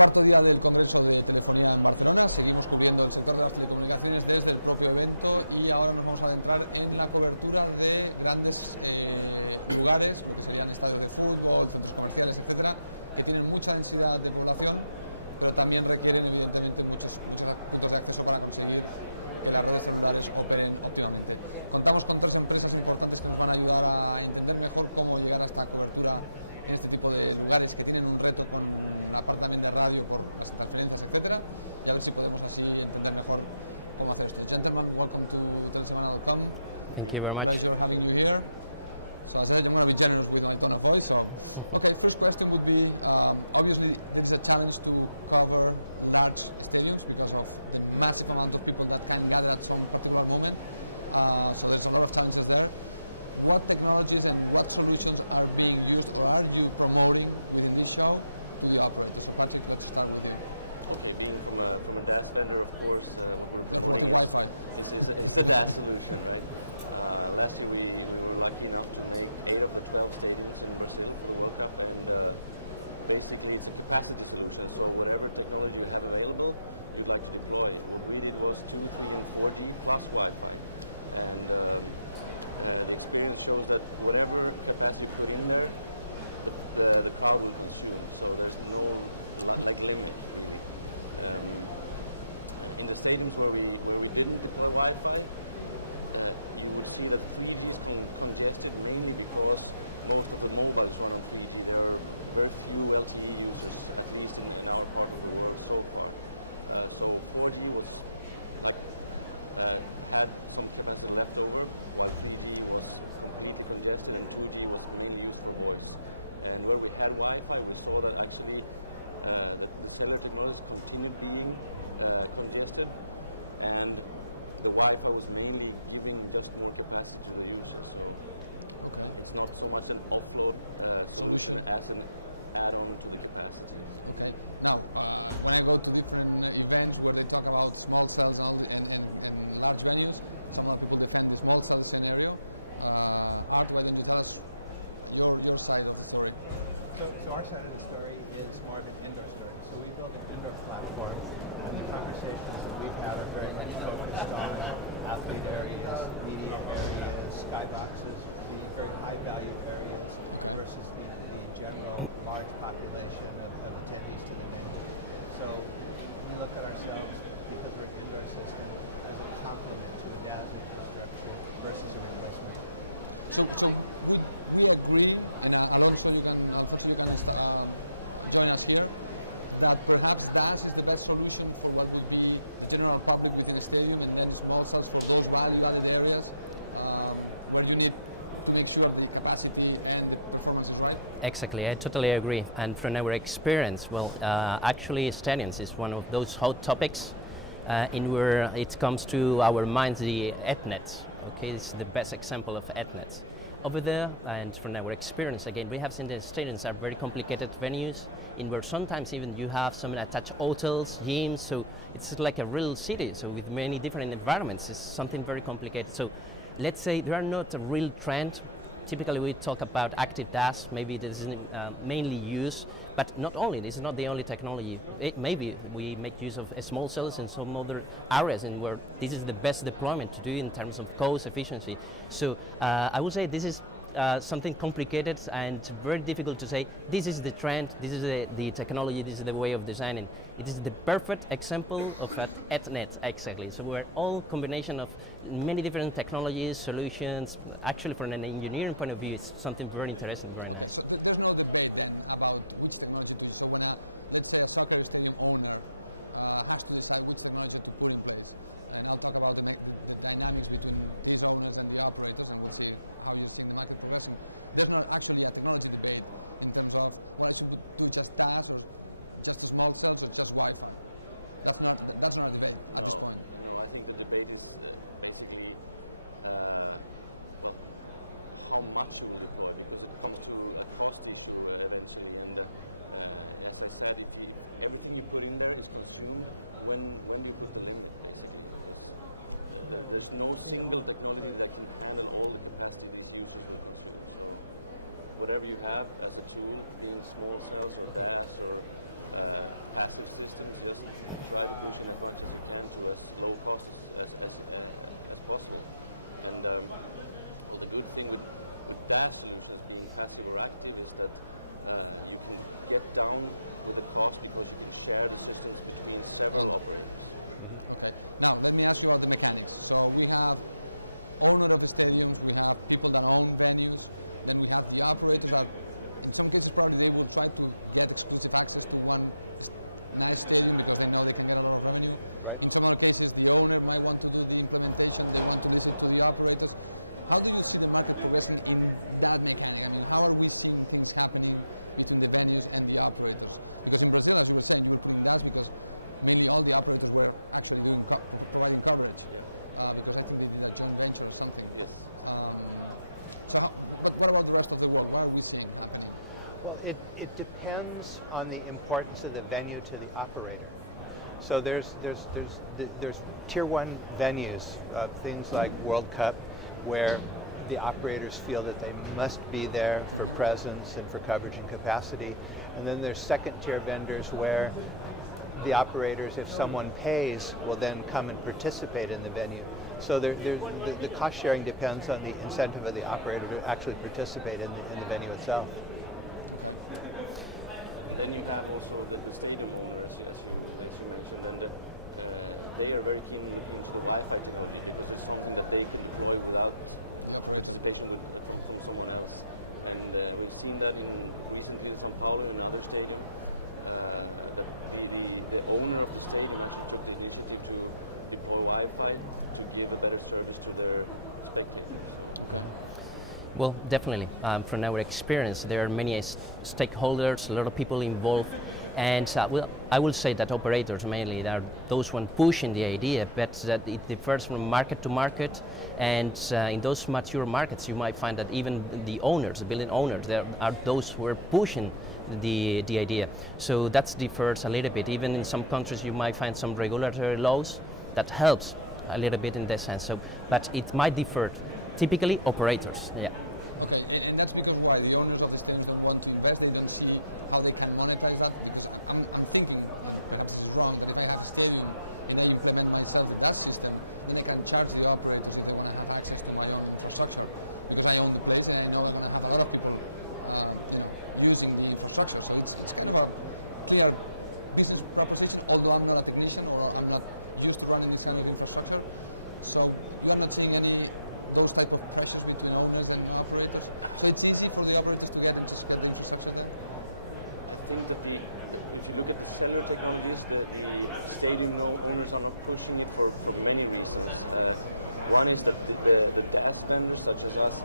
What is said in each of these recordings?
Cuarto día del Congreso de Telefonía en Barcelona, seguimos cubriendo el sector de las telecomunicaciones desde el propio evento y ahora nos vamos a adentrar en la cobertura de grandes lugares, lo que serían estadios de fútbol, centros comerciales, etcétera, que tienen mucha densidad de población, pero también requieren evidentemente muchos puntos de acceso para conseguir que las redes celulares operen óptimamente. Contamos con 3 empresas importantes que nos van a ayudar a entender mejor cómo llegar a esta cobertura en este tipo de lugares que tienen un reto con la parte también de radio por las interferencias, etcétera, y a ver si podemos así entender mejor cómo hacer esto. Gentlemen, welcome to telesemana.com. Thank you very much. Pleasure having you here. So as I said, I'm going to be generous with my tone of voice. So, okay, first question would be, obviously there is a challenge to cover large stadiums because of the massive amount of people that can gather at some particular moment. So there's a lot of challenges there. What technologies and what solutions are being used or are you promoting within this show to the operators? So Patrick, let's start with you. Okay, being from a DAS vendor, of course, what we're promoting Wi-Fi. is a DAS solution, right? Last year we were lucky enough to make 8 of the 12 stadiums in Brazil for the World Cup, and basically it's a capacity solution, so whatever technology you have available, you'd like to deploy. What we did was 2, 3 and 4G plus Wi-Fi, and the experience shows that whatever capacity you put in there, the crowd will consume, so there's no limit really. In the stadiums where we didn't deploy Wi-Fi, you would see that 3G is congested mainly because most of the mobiles run on 3G. There are very few LTE users, at least in our part of the world so far. So 4G was had some capacity left over, while 3G was completely congested and 2G was mainly used for voice. And where we had Wi-Fi, we saw that actually that the cellular technologies continued being congested, and the Wi-Fi was mainly giving just more capacity to the user. So okay, it's not so much an offload solution as an add-on to the capacity. Okay. Now, when I go to different events where they talk about small cells and, and large venues, some of the people defend the small cell scenario. Art, why don't you tell us your side of the story? So our side of the story is more of an indoor story. So we build an indoor platform, and the conversations that we've had are very much focused on athlete areas, media areas, skyboxes, the very high-value areas versus the general large population of attendees to the venue. So we look at ourselves, because we're an indoor system, as a complement to a DAS infrastructure versus a replacement. So would we agree, and Alfonso, you can join us here, that perhaps DAS is the best solution for what would be the general public within a stadium, and then small cells for those value-added areas where you need to make sure the capacity and the performance is right? Exactly, I totally agree. And from our experience, well, actually stadiums is one of those hot topics in where it comes to our minds, the EthNet. Okay, it's the best example of EthNet. Over there, and from our experience, again, we have seen the stadiums are very complicated venues in where sometimes even you have some attached hotels, gyms, so it's like a real city, so with many different environments, it's something very complicated. So let's say there are not a real trend. Typically we talk about active DAS, maybe this is mainly used, but not only, this is not the only technology. Maybe we make use of small cells in some other areas in where this is the best deployment to do in terms of cost efficiency. So I would say this is something complicated and very difficult to say, this is the trend, this is the technology, this is the way of designing. It is the perfect example of an EthNet, exactly. So we're all combination of many different technologies, solutions. Actually, from an engineering point of view, it's something very interesting. Okay, so there's no debate then about which technology to use. So when let's say a soccer stadium owner has to decide which technology to put in place, and I'll talk about the dynamics between these owners and the operators, and we'll see how you're seeing the market progressing. There's not actually a technology debate in terms of, well, I should do just DAS or just small cells or just Wi-Fi. That's not a debate at this point. No, I think the debate is basically, well, how much you will deploy, because it comes to a cost issue eventually. And as I said, if everything you put in there is consumed, when do you put the limit, basically? Because there's no single technology that can handle all the capacity these users will consume. So whatever you have as a tool, being small cells or DAS or passive systems, just try to push in as much as you can to as low cost as possible. And well, the good thing with DAS solutions being passive or active is that you can get down with the cost because you can share the systems between several operators. Okay, now let me ask you about the mechanics. So we have owner of stadiums, we have people that own venues, then we have the operators that in some cases probably they will try to get exclusive access to one nice stadium because they know they can get a lot of revenue. Right. In some other cases the owner might want to do the implementation, they want to listen to the operators. How do you see the market progressing in that mechanic? I mean, how are we seeing things happening between the venues and the operators? Because in Brazil, as you were saying, you were putting DAS because mainly all the operators were actually doing providing coverage. Yeah. Because I think they did a joint venture or something. Yes. But what about the rest of the world? What are we seeing happening? Well, it depends on the importance of the venue to the operator. So there's tier one venues, things like World Cup, where the operators feel that they must be there for presence and for coverage and capacity. And then there's second tier vendors where the operators, if someone pays, will then come and participate in the venue. So the cost sharing depends on the incentive of the operator to actually participate in the venue itself. Okay. And then you have also the stadium owners, as you mentioned, and they are very keen looking into the Wi-Fi technology because it's something that they can deploy without The operator. participation from someone else. And we've seen that recently in São Paulo in another stadium, that the owner of the stadium actually took the initiative to deploy Wi-Fi to give a better service to their spectators. So. Okay. Well, definitely. From our experience, there are many stakeholders, a lot of people involved, and well, I will say that operators mainly are those one pushing the idea, but that it differs from market to market, and in those mature markets, you might find that even the owners, the building owners, there are those who are pushing the idea. So that differs a little bit. Even in some countries, you might find some regulatory laws that helps a little bit in that sense. So, but it might differ. Typically, operators. Yeah. Okay, and that's because why? The owners of the stadiums don't want to invest, they don't see how they can monetize that, because I'm thinking, and perhaps this is wrong, that if I have a stadium and I implement myself the DAS system, then I can charge the operators if they want to have access to my own infrastructure, because I own the place and I know I'm going to have a lot of people using the infrastructure. So it's kind of a clear business proposition, although I'm not a technician or I'm not used to running this kind of infrastructure. So you are not seeing any those type of pressures between owners and operators? So it's easy for the operators to get and just get the infrastructure there? I think that if you look at the cellular technologies, the stadium owners are not pushing it for many reasons. One is that the DAS vendors such as us,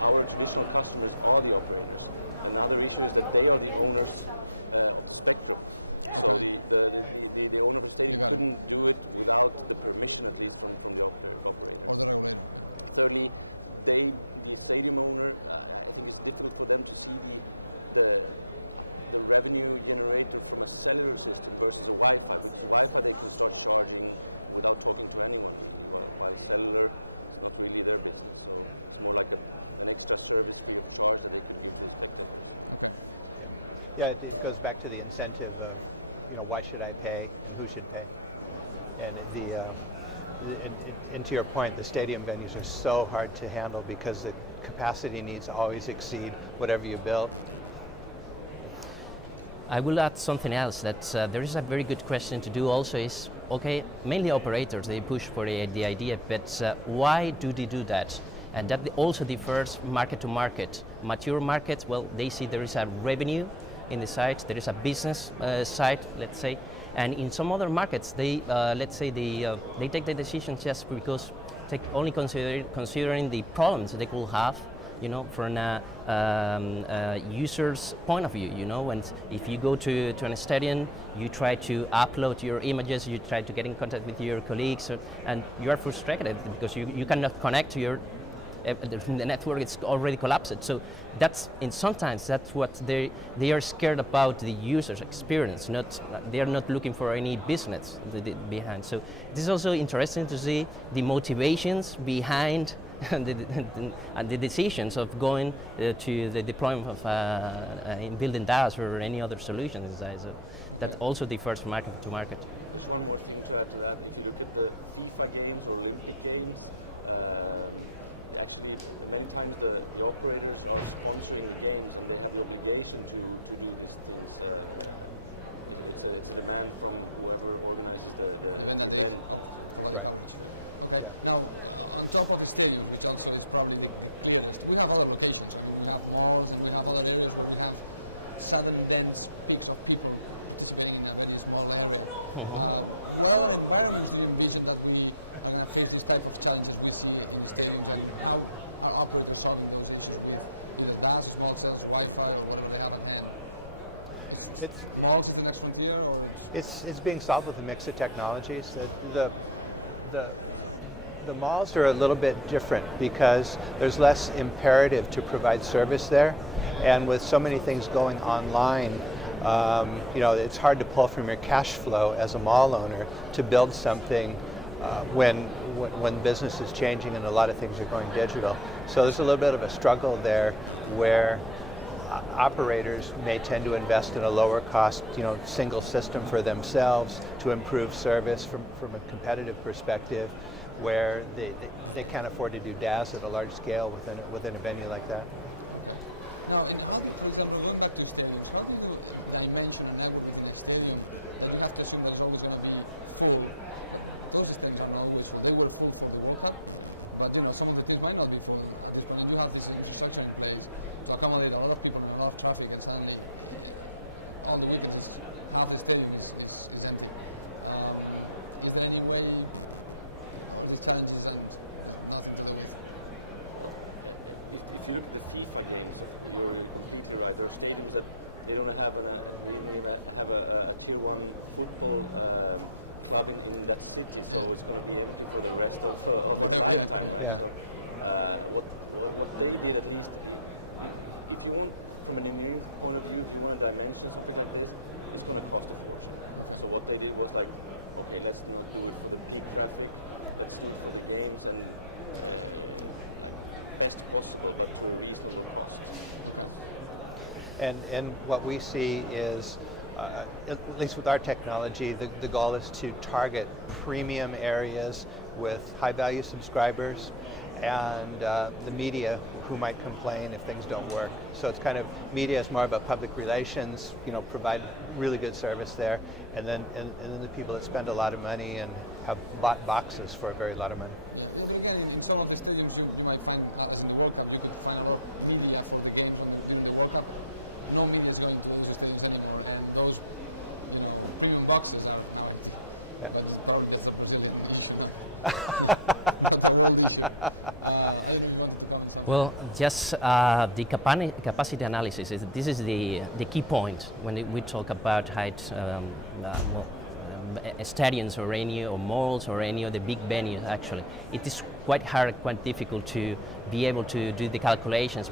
our traditional customers are the operators. Another issue is that they are the owners of the spectrum. So Okay. the owner of the stadium couldn't do it without the permission, at least from the operator. Or the regulator? Yeah. Thirdly, the stadium owner, I think it's difficult for them to see the revenue generated from a cellular system versus a Wi-Fi, because Wi-Fi they can start charging without talking to anyone really, while cellular is not really their business. So it's more like an extra service free of charge that they could give to the spectators. Okay. Yeah, it goes back to the incentive of, why should I pay? Who should pay? And and to your point, the stadium venues are so hard to handle because the capacity needs always exceed whatever you build. I will add something else that there is a very good question to do also is, okay, mainly operators, they push for the idea, but why do they do that? And that also differs market to market. Mature markets, well, they see there is a revenue in the site, there is a business side, let's say, and in some other markets, they let's say they take the decision just because only considering the problems they could have, from a user's point of view, and if you go to an stadium, you try to upload your images, you try to get in contact with your colleagues, and you are frustrated because you cannot connect to the network, it's already collapsed. So sometimes that's what they are scared about, the user's experience. They are not looking for any business behind. So this is also interesting to see the motivations behind and the decisions of going to the deployment of in building DAS or any other solution inside. So that also differs from market to market. There's one more thing to add to that. If you look at the FIFA games or Olympic games, actually many times the operators are sponsoring the games and they have the obligation to do these things. It's a demand from whoever organizes the event that they provide the coverage. Okay, now on top of the stadiums, which also is probably the clearest, we have other locations. I mean, we have malls and we have other areas where we have sudden dense peaks of people participating in a very small area. What other environments do you envision that we are going to face these type of challenges we see in the stadiums, and how are operators solving those issues with either DAS, small cells, Wi-Fi, or whatever they have at hand? Malls is the next frontier, or it's being solved with a mix of technologies. The malls are a little bit different because there's less imperative to provide service there, and with so many things going online, it's hard to pull from your cash flow as a mall owner to build something when business is changing and a lot of things are going digital. So there's a little bit of a struggle there where operators may tend to invest in a lower cost, single system for themselves to improve service from a competitive perspective, where they can't afford to do DAS at a large scale within a venue like that. Okay. Now, how do, for example, going back to stadiums, how do you dimension a network within a stadium that you have to assume that it's always going to be full? But those stadiums are not always full. They were full for the World Cup, but some of the teams might not be full at this point, and you have this infrastructure in place to accommodate a lot of people and a lot of traffic, and suddenly all the weekends half the stadium is empty. Is there any way, all these challenges and there's nothing to do with? If you look at the FIFA games, you're completely right. There are stadiums that they don't have a tier 1 football club in that city, so it's going to be empty for the rest of its lifetime, right? Yeah. So what they did, at least, if you want, from an engineering point of view, if you want to dimension something like this, it's going to cost a fortune. Okay. So what they did was like, okay, let's not do it for the peak traffic, let's do it for the games, and best possible, but to a reasonable cost. Okay. And what we see is, at least with our technology, the goal is to target premium areas with high-value subscribers and the media who might complain if things don't work. So it's kind of, media is more about public relations, provide really good service there, and then the people that spend a lot of money and have bought boxes for a very lot of money. Yeah, but again, in some of the stadiums you might find, as in the World Cup, you could find a lot of media for the games during the World Cup. No media is going to those stadiums anymore, and those, premium boxes are now empty. Yeah. But probably that's a Brazilian issue, not a world issue. I don't know if you wanted to comment something. Well, just the capacity analysis. This is the key point when we talk about height. Stadiums or malls or any of the big venues. Actually, it is quite hard, quite difficult to be able to do the calculations.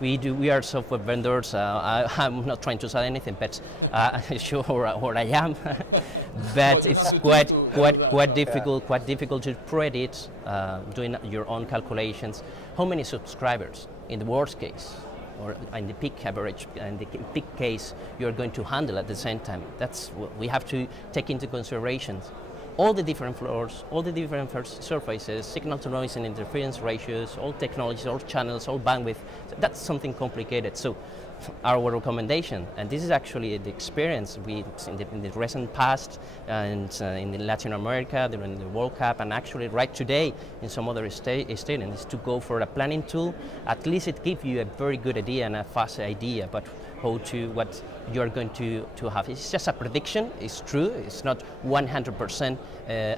We are software vendors. I'm not trying to sell anything, but sure, or I am. But you have quite difficult to predict doing your own calculations. How many subscribers in the worst case, or in the peak average, and the peak case, you're going to handle at the same time. That's what we have to take into consideration. All the different floors, all the different surfaces, signal to noise and interference ratios, all technologies, all channels, all bandwidth. That's something complicated. So our recommendation, and this is actually the experience in the recent past and in Latin America during the World Cup, and actually right today in some other stadiums, is to go for a planning tool. At least it gives you a very good idea and a fast idea about what you're going to have. It's just a prediction. It's true. It's not 100%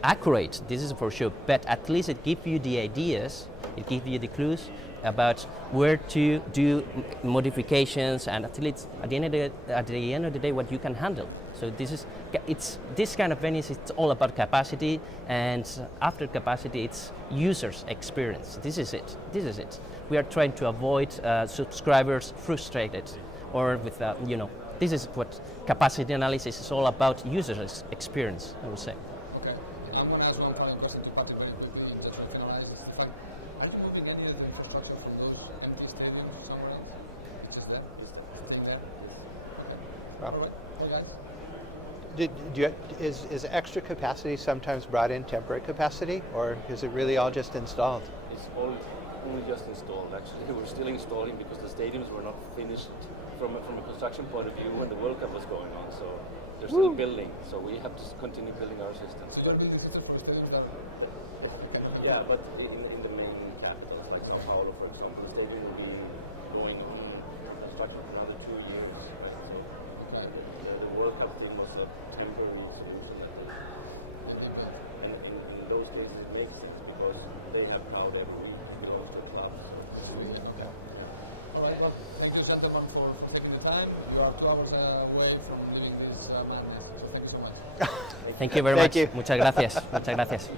accurate. This is for sure. But at least it gives you the ideas. It gives you the clues about where to do modifications, and at least at the end of the day, what you can handle. So this kind of venues. It's all about capacity, and after capacity, it's users' experience. This is it. We are trying to avoid subscribers frustrated, or with This is what capacity analysis is all about: users' experience, I would say. Okay, I'm going to ask one final question to Patrick very quickly, and just to finalize, it's the fact, are you moving any of the infrastructure from those empty stadiums somewhere else? It's just there? It's there. Staying there? Yes. Okay, all right, well guys. Is extra capacity sometimes brought in temporary capacity, or is it really all just installed? It's only just installed. Actually, we're still installing because the stadiums were not finished from a construction point of view when the World Cup was going on. So they're still building. So we have to continue building our system. So you're building systems for stadiums that are kind of empty? Yeah, but in the main capitals, like Sao Paulo, for example, the stadium will be going on for construction for another 2 years, right? So the World Cup thing was a temporary solution that they built. And in those cases it makes sense because they have crowd every week. It belongs to a club, so. Which is big, yeah, okay. Yeah. All right, well, thank you gentlemen for taking the time. You are 2 hours away from living this madness, so thank you so much. Thank you very much. You. Muchas gracias. Muchas gracias.